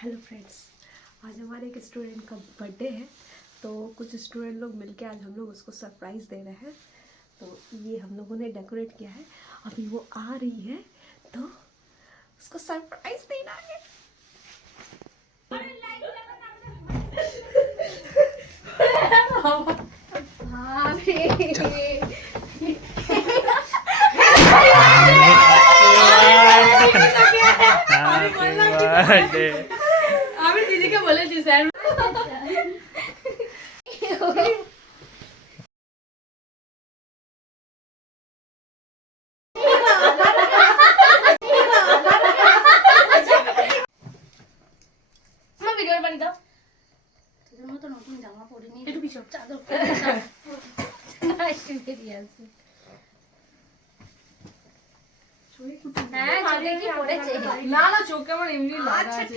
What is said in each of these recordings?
Hello friends, आज हमारे एक स्टूडेंट का बर्थडे है। तो कुछ स्टूडेंट लोग मिलके आज हम लोग उसको सरप्राइज़ दे रहे हैं। तो ये हम लोगों ने डेकोरेट किया है। अभी वो आ रही है तो उसको सरप्राइज़ देना है। আমি দিদিকে বলেছি স্যার ভিডিও বানিয়ে দাও। তোদের মতো নতুন জামা পরে নিয়ে একটু পিছন চাদর না একটু বেরিয়ে আসবে। না না চোখে আমার এমনি লাগা আছে।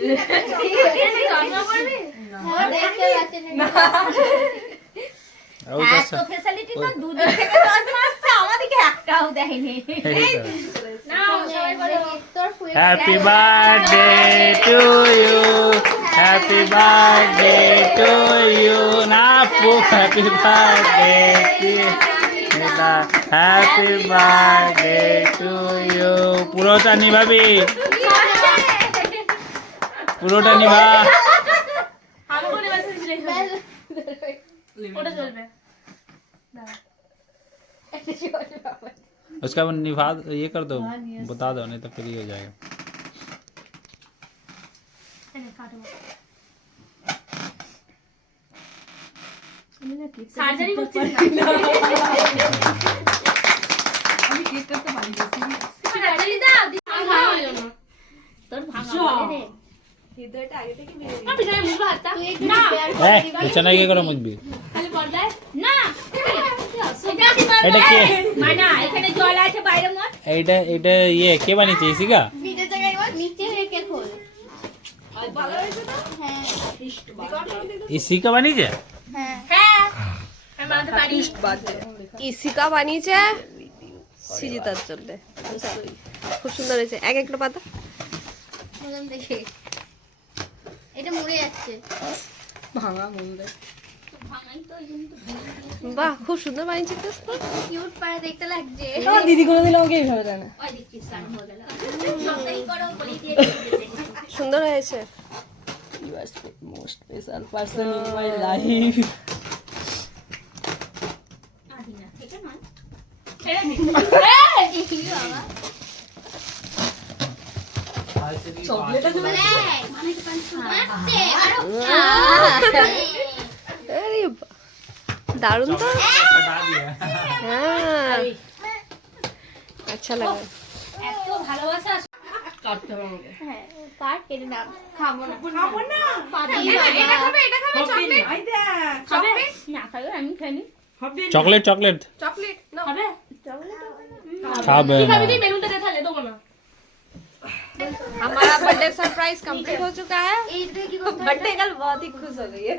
এত ফ্যাসিলিটি তো দুদিন থেকে 10 মাস আমাদেরকে একটাও দেয়নি। Happy birthday to you. Happy birthday to you. Napu, happy birthday to you. Happy birthday to you. পুরোটা নিভাবি, পুরোটা নিভা। उसका निभा ये कर दो, बता दो, नहीं तो फिर ये हो जाएगा। সার্জারি করছি না আমি কেক করতে পারি না। সার্জারি দাও তোর ভাঙা বলে রে ये तो এটা আগে থেকে মেরে আমি জানি মুখ হাতটা না বিছানা কি করে মুছবি? খালি পর্দায় না এটা কি? মানা এখানে জল আছে বাইরে মত এটা এটা ইয়ে কে বানিয়েছে? ইসিকা? নিচে জায়গায় বল, নিচে রেখে খোল। ভালো হয়েছে তো। হ্যাঁ ইসিকা বানিয়েছে? হ্যাঁ হ্যাঁ আমি বানাতে পারি। ইসিকা বানিয়েছে সিজিতার জন্য। খুব সুন্দর হয়েছে। এক একটা পাতা বললাম দেখে এটা মরে যাচ্ছে। ভাঙা মন্দির। ভাঙাই তো এই জন্য তো বাহ, খুব সুন্দর বানিয়েছে তো। কিউট পারে দেখতে লাগছে। দিদি করে দিলে ওকে এইভাবে দেয় না। ওই দেখছি স্নান হয়ে গেল। সবটাই করো বলি দিয়ে সুন্দর হয়েছে। You are the most special person in my life. আদি না ঠিক আছে ছেড়ে দি এই বাবা চকলেট আছে বলে মানে কি পান মারছে আরো আরে বাহ, দারুণ তো। হ্যাঁ, আচ্ছা লাগে। এত ভালোবাসা কাটতে হবে আমাকে। হ্যাঁ কাট কেটে না খাবো না পাতি এটা খাবে এটা খাবে চকলেট আই দেখ খাবে না খাবে আমি খাইনি হবে চকলেট চকলেট চকলেট না খাবে খাবে ঠিক না। আছে মেনুটা दे थाले दो ना हमारा बर्थडे सरप्राइज कंप्लीट हो चुका है। এই দেখি কি করতে बर्थडे कल बहुत ही खुश हो गई है।